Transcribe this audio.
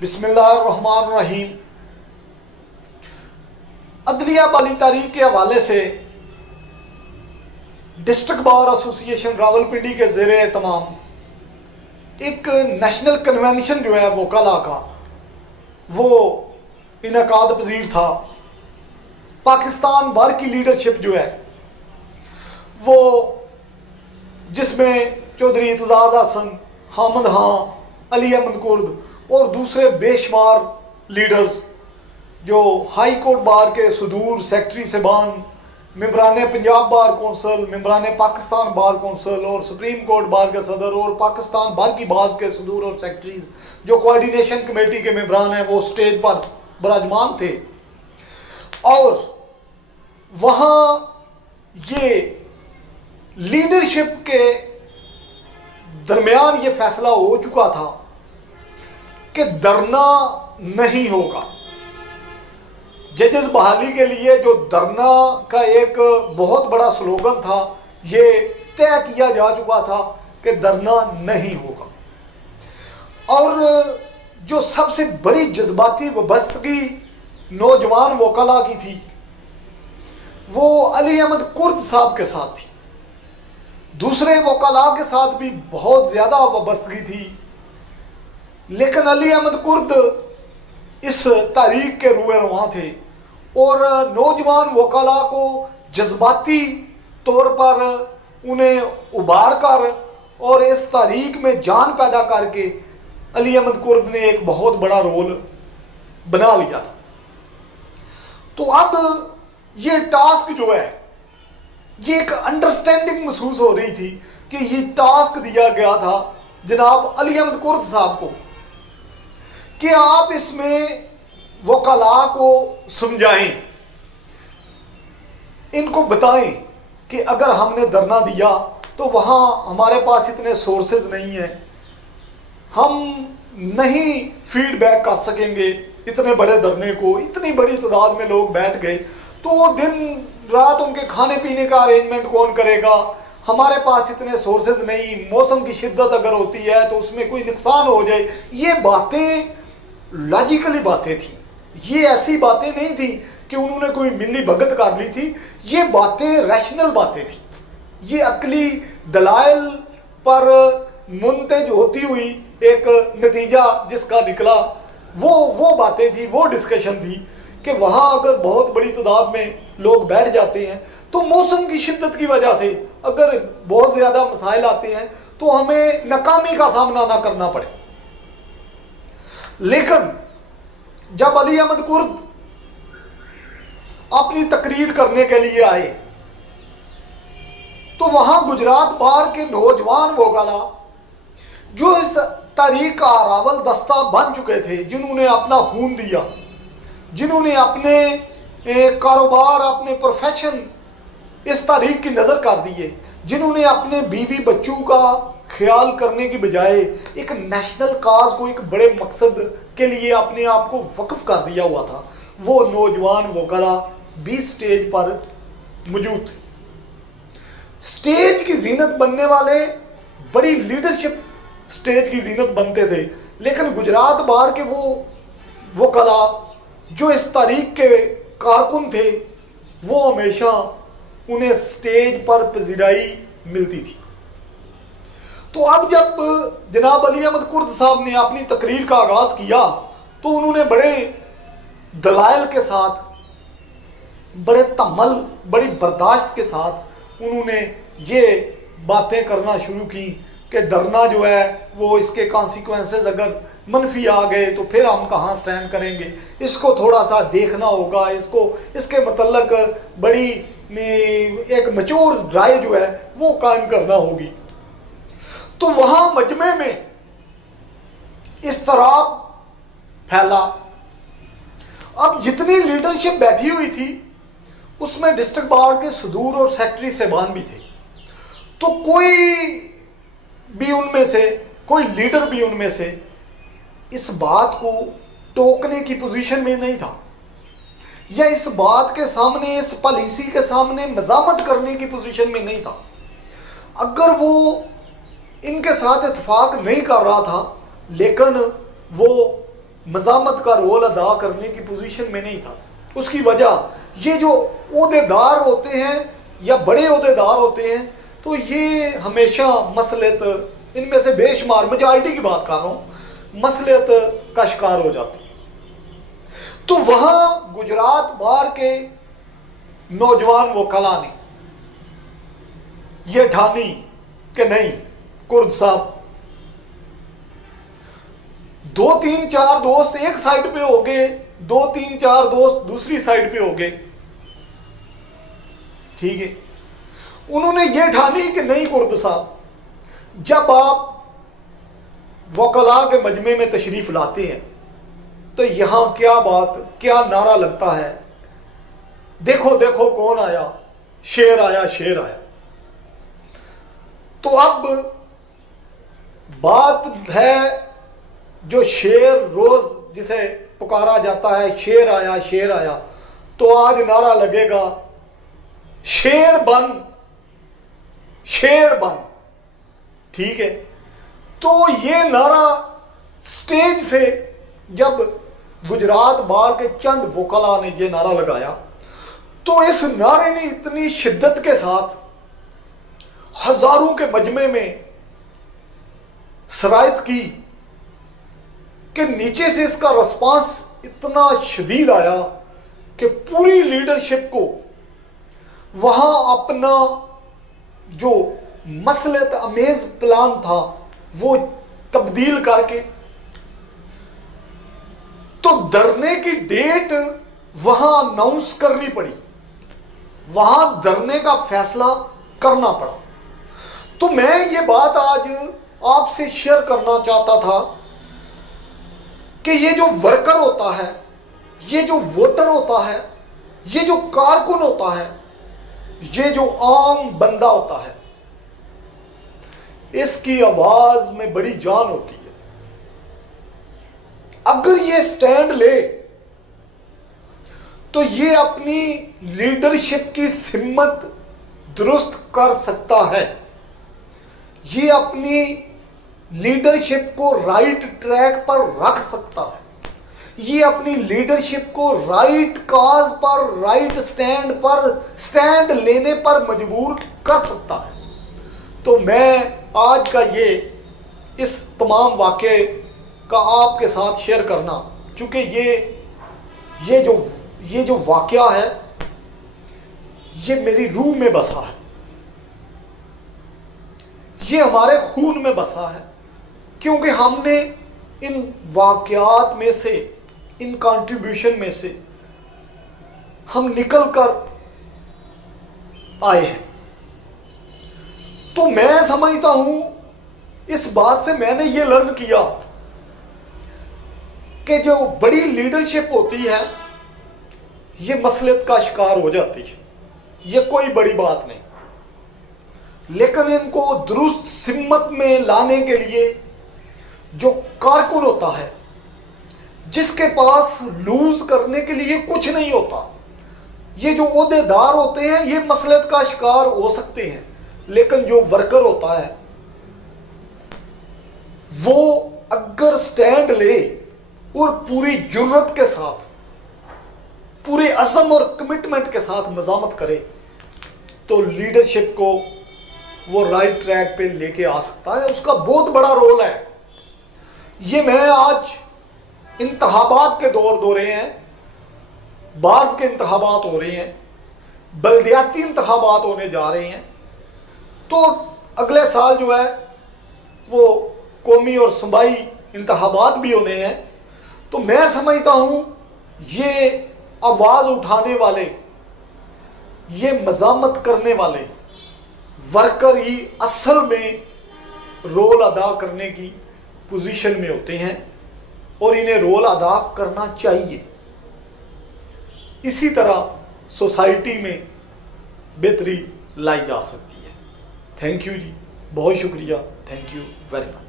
बिस्मिल्लाहिर्रहमानिर्रहीम। अदलिया वाली तारीख के हवाले से डिस्ट्रिक्ट बार एसोसिएशन रावलपिंडी के ज़ेरे एहतमाम एक नेशनल कन्वेंशन जो है वकाला का वो इनकाद पजीर था। पाकिस्तान बार की लीडरशिप जो है वो जिसमें चौधरी इतजाज हसन, हामिद खां, अली अहमद कुर्द और दूसरे बेशुमार लीडर्स जो हाई कोर्ट बार के सदूर, सेक्रेटरी साहबान, मेंबरान पंजाब बार कौंसल, मेंबरान पाकिस्तान बार कौंसल और सुप्रीम कोर्ट बार के सदर और पाकिस्तान बार की बाज के सदूर और सेक्रेटरीज जो कोऑर्डिनेशन कमेटी के मेंबरान हैं वो स्टेज पर विराजमान थे। और वहाँ ये लीडरशिप के दरमियान ये फैसला हो चुका था कि धरना नहीं होगा। जजेस बहाली के लिए जो धरना का एक बहुत बड़ा स्लोगन था, ये तय किया जा चुका था कि धरना नहीं होगा। और जो सबसे बड़ी जज्बाती वबस्तगी नौजवान वकाला की थी वो अली अहमद कुर्द साहब के साथ थी। दूसरे वकाला के साथ भी बहुत ज्यादा वाबस्तगी थी, लेकिन अली अहमद कुर्द इस तारीख के रुए रवां थे और नौजवान वकाला को जज्बाती तौर पर उन्हें उबार कर और इस तारीख में जान पैदा करके अली अहमद कुर्द ने एक बहुत बड़ा रोल बना लिया था। तो अब ये टास्क जो है, ये एक अंडरस्टैंडिंग महसूस हो रही थी कि ये टास्क दिया गया था जनाब अली अहमद कुर्द साहब को कि आप इसमें वकाला को समझाएं, इनको बताएं कि अगर हमने धरना दिया तो वहां हमारे पास इतने सोर्सेज नहीं है, हम नहीं फीडबैक कर सकेंगे इतने बड़े धरने को। इतनी बड़ी तादाद में लोग बैठ गए तो दिन रात उनके खाने पीने का अरेंजमेंट कौन करेगा, हमारे पास इतने सोर्सेज नहीं, मौसम की शिद्दत अगर होती है तो उसमें कोई नुकसान हो जाए। ये बातें लॉजिकली बातें थी, ये ऐसी बातें नहीं थी कि उन्होंने कोई मिली भगत कर ली थी, ये बातें रैशनल बातें थी, ये अकली दलाइल पर मुंतज होती हुई एक नतीजा जिसका निकला वो बातें थी, वो डिस्कशन थी कि वहां अगर बहुत बड़ी तादाद में लोग बैठ जाते हैं तो मौसम की शिद्दत की वजह से अगर बहुत ज्यादा मसाइल आते हैं तो हमें नाकामी का सामना ना करना पड़े। लेकिन जब अली अहमद कुर्द अपनी तकरीर करने के लिए आए तो वहां गुजरात बार के नौजवान वकाला जो इस तारीख का रावल दस्ता बन चुके थे, जिन्होंने अपना खून दिया, जिन्होंने अपने कारोबार, अपने प्रोफेशन इस तारीख की नजर कर दिए, जिन्होंने अपने बीवी बच्चों का ख्याल करने की बजाय एक नेशनल काज को, एक बड़े मकसद के लिए अपने आप को वक्फ कर दिया हुआ था, वो नौजवान वकाला भी स्टेज पर मौजूद थे। स्टेज की जीनत बनने वाले बड़ी लीडरशिप स्टेज की जीनत बनते थे, लेकिन गुजरात बार के वो वकाला जो इस तारीख के कारकुन थे वो हमेशा उन्हें स्टेज पर पजीराई मिलती थी। तो अब जब जनाब अली अहमद कुर्द साहब ने अपनी तकरीर का आगाज किया तो उन्होंने बड़े दलाइल के साथ, बड़े तमल, बड़ी बर्दाश्त के साथ उन्होंने ये बातें करना शुरू की कि धरना जो है वो इसके कॉन्सिक्वेंसेस अगर मनफी आ गए तो फिर हम कहाँ स्टैंड करेंगे, इसको थोड़ा सा देखना होगा, इसको इसके मतलब बड़ी एक मैच्योर राय जो है वो कायम करना होगी। तो वहां मजमे में इस तरह फैला। अब जितनी लीडरशिप बैठी हुई थी उसमें डिस्ट्रिक्ट बार के सदूर और सेक्रेटरी साहबान भी थे, तो कोई भी उनमें से, कोई लीडर भी उनमें से इस बात को टोकने की पोजीशन में नहीं था या इस बात के सामने, इस पॉलिसी के सामने मजामत करने की पोजीशन में नहीं था। अगर वो इनके साथ इत्तेफाक नहीं कर रहा था, लेकिन वो मज़ामत का रोल अदा करने की पोजीशन में नहीं था। उसकी वजह, ये जो ओहदेदार होते हैं या बड़े ओहदेदार होते हैं, तो ये हमेशा मसलियत, इनमें से बेशुमार, मेजॉरिटी की बात कर रहा हूं, मसलियत का शिकार हो जाती है। तो वहां गुजरात बार के नौजवान वकला ने यह ठानी कि नहीं, कुर्द साहब, 2-3-4 दोस्त एक साइड पे हो गए, 2-3-4 दोस्त दूसरी साइड पे हो गए, ठीक है। उन्होंने ये ठानी कि नहीं कुर्द साहब, जब आप वकला के मजमे में तशरीफ लाते हैं तो यहां क्या बात, क्या नारा लगता है, देखो देखो कौन आया, शेर आया, शेर आया। तो अब बात है, जो शेर रोज जिसे पुकारा जाता है, शेर आया, शेर आया, तो आज नारा लगेगा शेर बन, शेर बन, ठीक है। तो ये नारा स्टेज से जब गुजरात बार के चंद वकला ने ये नारा लगाया, तो इस नारे ने इतनी शिद्दत के साथ हजारों के मजमे में सरायत की कि नीचे से इसका रिस्पांस इतना शदीद आया कि पूरी लीडरशिप को वहां अपना जो मसलत अमेज प्लान था वो तब्दील करके, तो धरने की डेट वहां अनाउंस करनी पड़ी, वहां धरने का फैसला करना पड़ा। तो मैं ये बात आज आपसे शेयर करना चाहता था कि ये जो वर्कर होता है, ये जो वोटर होता है, ये जो कारकुन होता है, ये जो आम बंदा होता है, इसकी आवाज में बड़ी जान होती है। अगर ये स्टैंड ले तो ये अपनी लीडरशिप की सिम्मत दुरुस्त कर सकता है, ये अपनी लीडरशिप को राइट ट्रैक पर रख सकता है, ये अपनी लीडरशिप को राइट काज पर, राइट स्टैंड पर, स्टैंड लेने पर मजबूर कर सकता है। तो मैं आज का इस तमाम वाक़े का आपके साथ शेयर करना, चूंकि ये जो वाक़या है ये मेरी रूह में बसा है, ये हमारे खून में बसा है, क्योंकि हमने इन वाक़यात में से, इन कंट्रीब्यूशन में से हम निकल कर आए हैं। तो मैं समझता हूं, इस बात से मैंने ये लर्न किया कि जो बड़ी लीडरशिप होती है ये मसलियत का शिकार हो जाती है, ये कोई बड़ी बात नहीं, लेकिन इनको दुरुस्त सिम्मत में लाने के लिए जो कारकुन होता है, जिसके पास लूज करने के लिए कुछ नहीं होता, ये जो ओहदेदार होते हैं ये मसलियत का शिकार हो सकते हैं, लेकिन जो वर्कर होता है वो अगर स्टैंड ले और पूरी जुर्रत के साथ, पूरे अज़म और कमिटमेंट के साथ मज़ामत करे, तो लीडरशिप को वो राइट ट्रैक पे लेके आ सकता है। उसका बहुत बड़ा रोल है। ये मैं आज इंतखाबात के दौर हो रहे हैं, बार्स के इंतखाबात हो रहे हैं, बल्दियाती इंतखाबात होने जा रहे हैं, तो अगले साल जो है वो कौमी और सूबाई इंतखाबात भी होने हैं। तो मैं समझता हूं ये आवाज उठाने वाले, ये मज़ामत करने वाले वर्कर ही असल में रोल अदा करने की पोजीशन में होते हैं और इन्हें रोल अदा करना चाहिए। इसी तरह सोसाइटी में बेहतरी लाई जा सकती है। थैंक यू जी, बहुत शुक्रिया, थैंक यू वेरी मच।